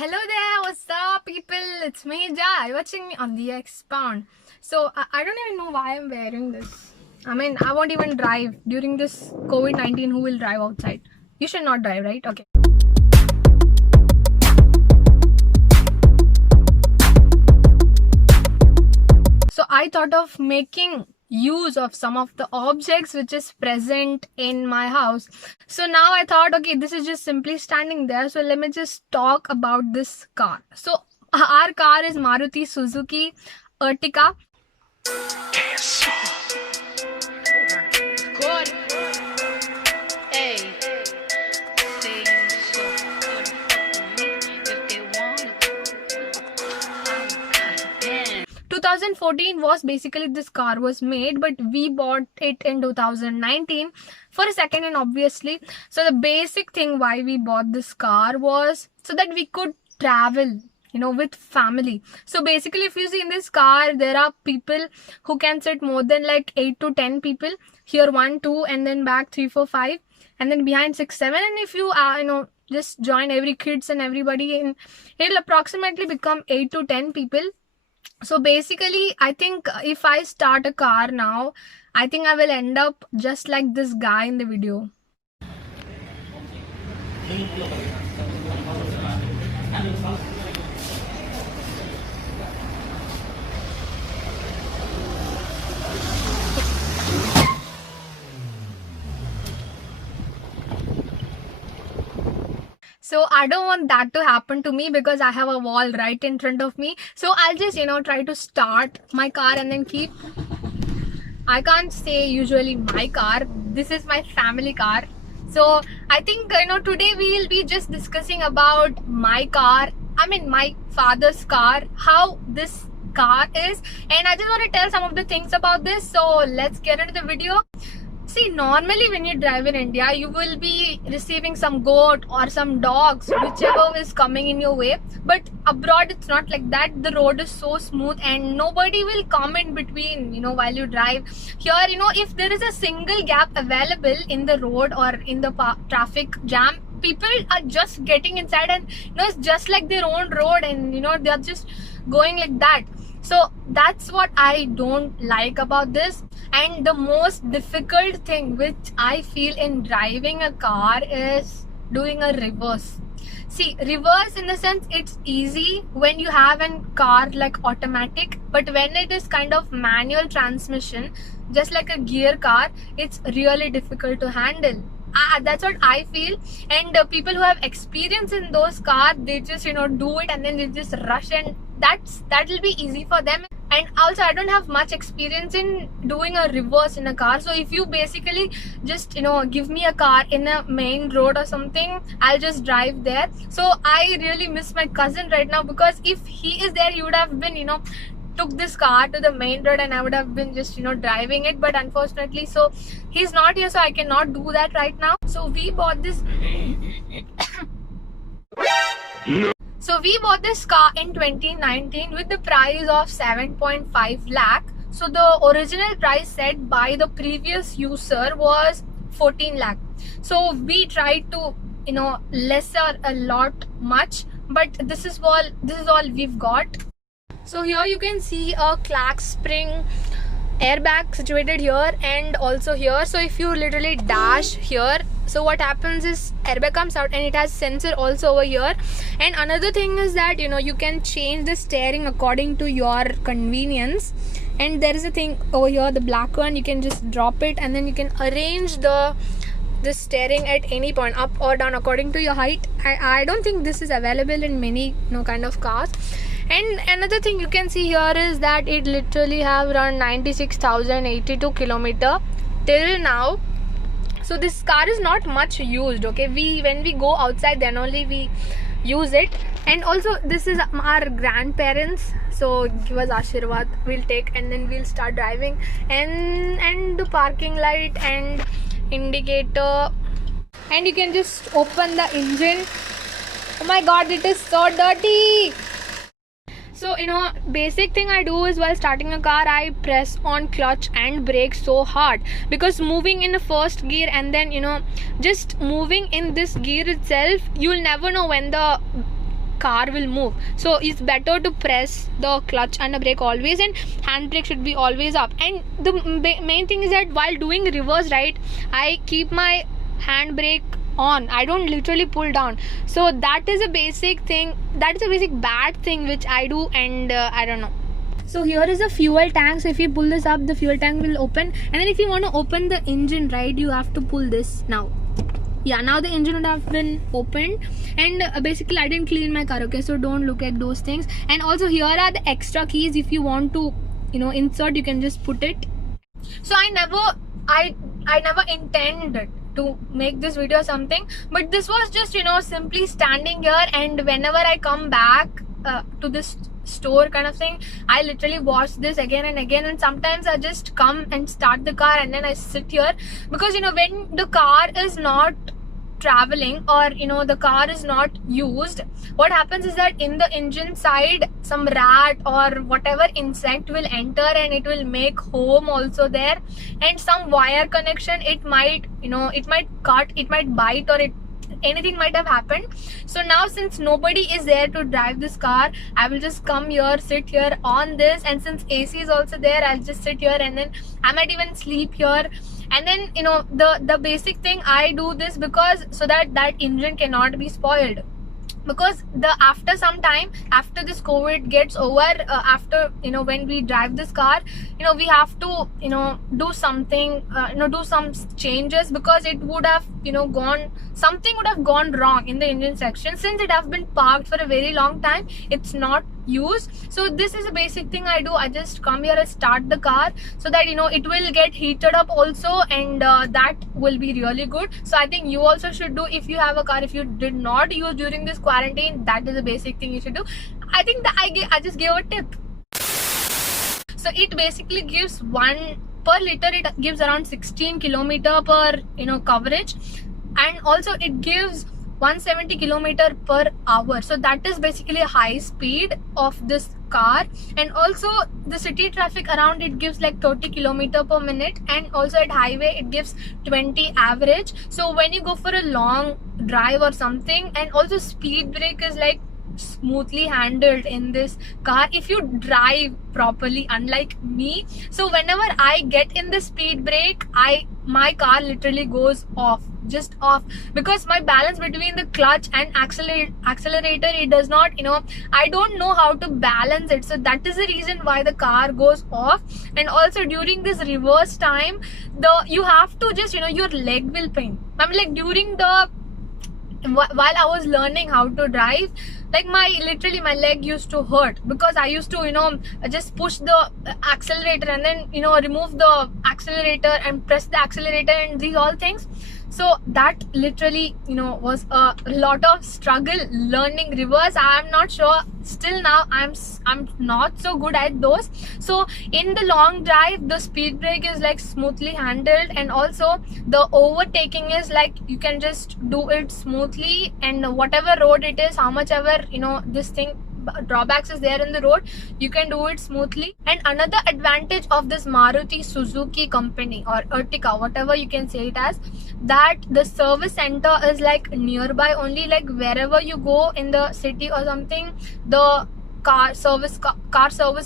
Hello there, what's up people? It's me Jai, watching me on the Expound. So I don't even know why I'm wearing this. I mean, I won't even drive during this COVID-19. Who will drive outside? You should not drive, right? Okay. So I thought of making use of some of the objects which is present in my house. So now I thought, okay, this is just simply standing there, so let me just talk about this car. So our car is Maruti Suzuki Ertiga. Good. Hey. 2014 was basically this car was made, but we bought it in 2019 for a second hand, obviously. So the basic thing why we bought this car was so that we could travel, with family. So basically, if you see in this car, there are people who can sit more than like 8 to 10 people. Here 1, 2, and then back 3, 4, 5, and then behind 6, 7. And if you just join every kids and everybody in, it'll approximately become 8 to 10 people. So basically, I think if I start a car now, I think I will end up just like this guy in the video. So I don't want that to happen to me because I have a wall right in front of me. So I'll just, try to start my car and then keep. I can't say usually my car. This is my family car. So I think, today we'll be just discussing about my car. I mean, my father's car, how this car is. And I just want to tell some of the things about this. So let's get into the video. See, normally when you drive in India, you will be receiving some goat or some dogs, whichever is coming in your way. But abroad, it's not like that. The road is so smooth and nobody will come in between, while you drive. Here, if there is a single gap available in the road or in the traffic jam, people are just getting inside and, it's just like their own road and, they're just going like that. So that's what I don't like about this. And the most difficult thing which I feel in driving a car is doing a reverse. See, reverse in the sense it's easy when you have a car like automatic, but when it is kind of manual transmission, just like a gear car, it's really difficult to handle. That's what I feel. And people who have experience in those cars, they just do it and then they just rush, and that will be easy for them. And also I don't have much experience in doing a reverse in a car. So if you basically just give me a car in a main road or something, I'll just drive there. So I really miss my cousin right now, because if he is there, he would have been took this car to the main road and I would have been just driving it. But unfortunately, so he's not here, so I cannot do that right now. So we bought this car in 2019 with the price of 7.5 lakh. So the original price set by the previous user was 14 lakh. So we tried to lesser a lot much, but this is all we've got. So here you can see a Clark Spring airbag situated here and also here. So if you literally dash here, so what happens is airbag comes out and it has sensor also over here. And another thing is that you can change the steering according to your convenience. And there is a thing over here, the black one, you can just drop it and then you can arrange the steering at any point, up or down, according to your height. I don't think this is available in many kind of cars. And another thing you can see here is that it literally have around 96,082 kilometer till now. So this car is not much used. Okay, when we go outside, then only we use it. And also this is our grandparents, so give us Ashirwad, we'll take and then we'll start driving. And the parking light and indicator, and you can just open the engine. Oh my god, it is so dirty. So basic thing I do is while starting a car, I press on clutch and brake so hard, because moving in the first gear and then just moving in this gear itself, you'll never know when the car will move. So it's better to press the clutch and the brake always, and handbrake should be always up. And the main thing is that while doing reverse, right, I keep my handbrake on. I don't literally pull down. So that is a basic thing, that is a basic bad thing which I do, and I don't know. So here is a fuel tank. So if you pull this up, the fuel tank will open, and then if you want to open the engine, right, you have to pull this now. Yeah, now the engine would have been opened, and basically I didn't clean my car, okay, so don't look at those things. And also here are the extra keys. If you want to, you know, insert, you can just put it. So I never intended to make this video or something, but this was just, you know, simply standing here, and whenever I come back to this store kind of thing, I literally watch this again and again. And sometimes I just come and start the car and then I sit here, because, you know, when the car is not traveling, or, you know, the car is not used, what happens is that in the engine side some rat or whatever insect will enter, and it will make home also there, and some wire connection, it might, you know, it might cut, it might bite, or anything might have happened. So now, since nobody is there to drive this car, I will just come here, sit here on this, and since AC is also there, I'll just sit here, and then I might even sleep here. And then, you know, the basic thing, I do this because so that engine cannot be spoiled, because after some time, after this COVID gets over, after, you know, when we drive this car, you know, we have to, you know, do something, you know, do some changes, because it would have, you know, something would have gone wrong in the engine section, since it has been parked for a very long time, it's not used. So this is a basic thing I do. I just come here and start the car, so that, you know, it will get heated up also, and that will be really good. So I think you also should do, if you have a car, if you did not use during this quarantine, that is a basic thing you should do. I think that I just gave a tip. So it basically gives 1 per liter, it gives around 16 kilometer per, you know, coverage, and also it gives 170 kilometer per hour. So that is basically a high speed of this car. And also the city traffic around it gives like 30 kilometer per minute, and also at highway it gives 20 average. So when you go for a long drive or something, and also speed brake is like smoothly handled in this car if you drive properly, unlike me. So whenever I get in the speed brake, my car literally goes off, just off, because my balance between the clutch and accelerator, it does not, you know, I don't know how to balance it. So that is the reason why the car goes off. And also during this reverse time, you have to just, you know, your leg will pain. I mean, like during while I was learning how to drive, like literally my leg used to hurt, because I used to, you know, just push the accelerator and then, you know, remove the accelerator and press the accelerator and these all things. So that literally, you know, was a lot of struggle learning reverse. I'm not sure, still now I'm not so good at those. So in the long drive, the speed brake is like smoothly handled, and also the overtaking is like you can just do it smoothly, and whatever road it is, how much ever, you know, this thing drawbacks is there in the road, you can do it smoothly. And another advantage of this Maruti Suzuki company, or Ertiga, whatever you can say it as, that the service center is like nearby only, like wherever you go in the city or something, the car service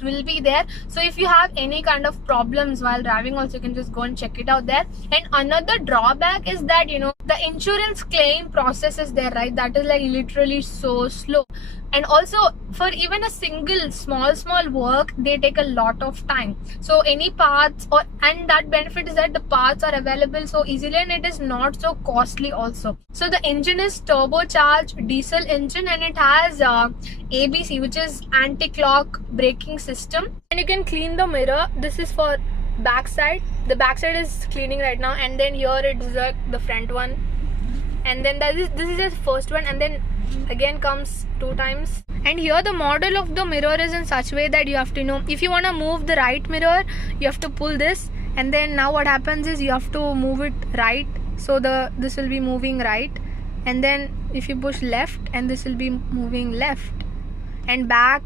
will be there. So if you have any kind of problems while driving also, you can just go and check it out there. And another drawback is that, you know, the insurance claim process is there, right? That is like literally so slow. And also for even a single small work, they take a lot of time. So any parts, and that benefit is that the parts are available so easily, and it is not so costly also. So the engine is turbocharged diesel engine, and it has ABC, which is anti-clock braking system. And you can clean the mirror. This is for backside. The backside is cleaning right now, and then here it is the front one, and then this is the first one, and then again comes 2 times. And here the model of the mirror is in such way that you have to, you know, if you want to move the right mirror, you have to pull this, and then now what happens is you have to move it right, so this will be moving right, and then if you push left, and this will be moving left, and back,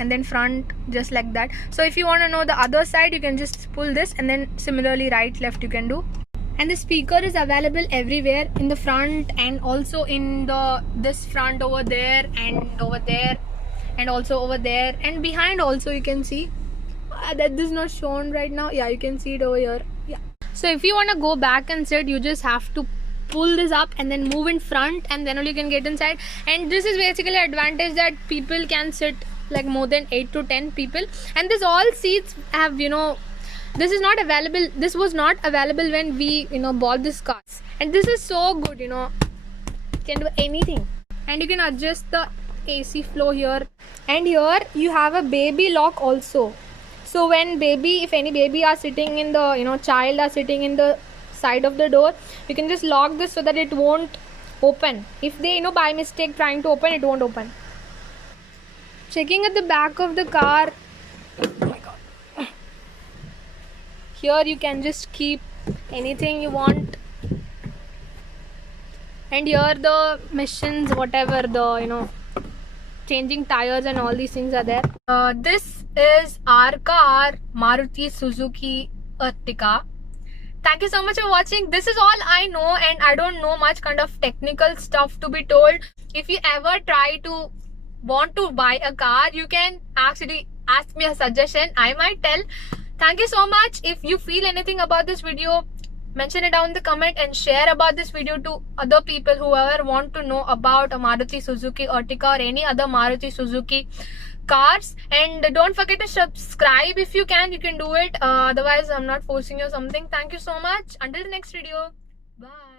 and then front, just like that. So if you want to know the other side, you can just pull this, and then similarly right left you can do. and the speaker is available everywhere, in the front and also in this front over there and over there and also over there and behind also. You can see that this is not shown right now. Yeah, you can see it over here. Yeah, so if you want to go back and sit, you just have to pull this up and then move in front, and then only you can get inside. And this is basically advantage that people can sit like more than 8 to 10 people. And this all seats have, this is not available, this was not available when we bought this car. And this is so good, you can do anything. And you can adjust the AC flow here, and here you have a baby lock also. So when if any baby are sitting in the child are sitting in the side of the door, you can just lock this so that it won't open. If they by mistake trying to open, it won't open. Checking at the back of the car, oh my god, here you can just keep anything you want. And here the machines, whatever, the changing tires and all these things are there. This is our car, Maruti Suzuki Ertiga. Thank you so much for watching. This is all I know, and I don't know much kind of technical stuff to be told. If you ever want to buy a car, you can actually ask me a suggestion. I might tell. Thank you so much. If you feel anything about this video, mention it down in the comment and share about this video to other people who ever want to know about a Maruti Suzuki Ertiga or any other Maruti Suzuki cars. And don't forget to subscribe. If you can do it. Otherwise, I'm not forcing you something. Thank you so much. Until the next video. Bye.